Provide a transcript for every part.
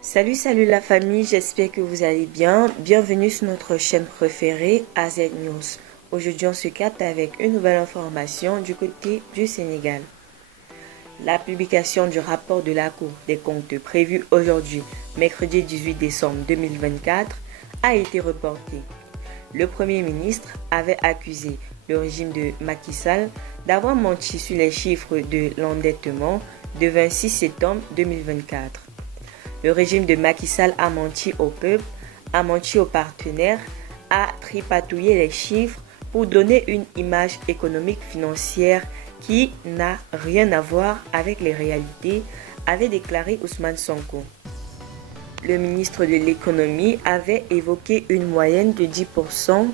Salut la famille, j'espère que vous allez bien. Bienvenue sur notre chaîne préférée AZ News. Aujourd'hui on se capte avec une nouvelle information du côté du Sénégal. La publication du rapport de la Cour des comptes prévue aujourd'hui, mercredi 18 décembre 2024, a été reportée. Le Premier ministre avait accusé le régime de Macky Sall d'avoir menti sur les chiffres de l'endettement de 26 septembre 2024. Le régime de Macky Sall a menti au peuple, a menti aux partenaires, a tripatouillé les chiffres pour donner une image économique financière qui n'a rien à voir avec les réalités, avait déclaré Ousmane Sonko. Le ministre de l'économie avait évoqué une moyenne de 10%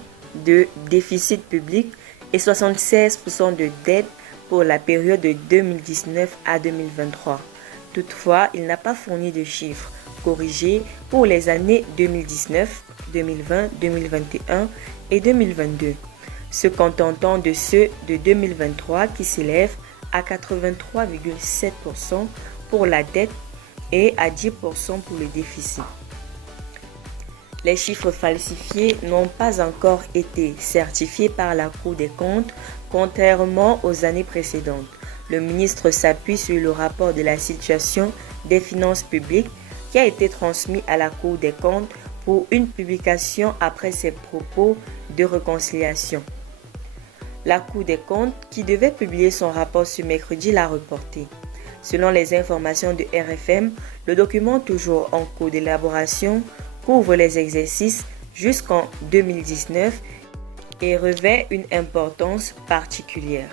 de déficit public et 76% de dette pour la période de 2019 à 2023. Toutefois, il n'a pas fourni de chiffres corrigés pour les années 2019, 2020, 2021 et 2022, se contentant de ceux de 2023 qui s'élèvent à 83,7% pour la dette et à 10% pour le déficit. Les chiffres falsifiés n'ont pas encore été certifiés par la Cour des comptes, contrairement aux années précédentes. Le ministre s'appuie sur le rapport de la situation des finances publiques qui a été transmis à la Cour des comptes pour une publication après ses propos de réconciliation. La Cour des comptes, qui devait publier son rapport ce mercredi, l'a reporté. Selon les informations de RFM, le document toujours en cours d'élaboration couvre les exercices jusqu'en 2019 et revêt une importance particulière.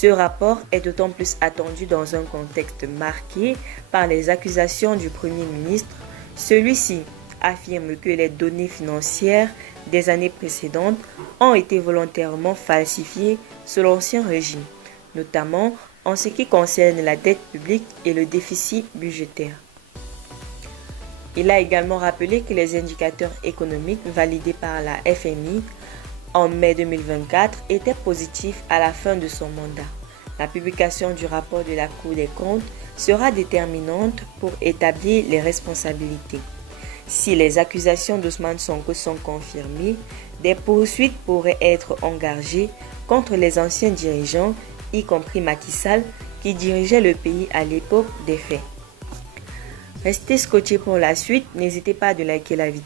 Ce rapport est d'autant plus attendu dans un contexte marqué par les accusations du Premier ministre. Celui-ci affirme que les données financières des années précédentes ont été volontairement falsifiées sous l'ancien régime, notamment en ce qui concerne la dette publique et le déficit budgétaire. Il a également rappelé que les indicateurs économiques validés par la FMI en mai 2024 étaient positifs à la fin de son mandat. La publication du rapport de la Cour des comptes sera déterminante pour établir les responsabilités. Si les accusations d'Ousmane Sonko sont confirmées, des poursuites pourraient être engagées contre les anciens dirigeants, y compris Macky Sall, qui dirigeait le pays à l'époque des faits. Restez scotchés pour la suite, n'hésitez pas à liker la vidéo.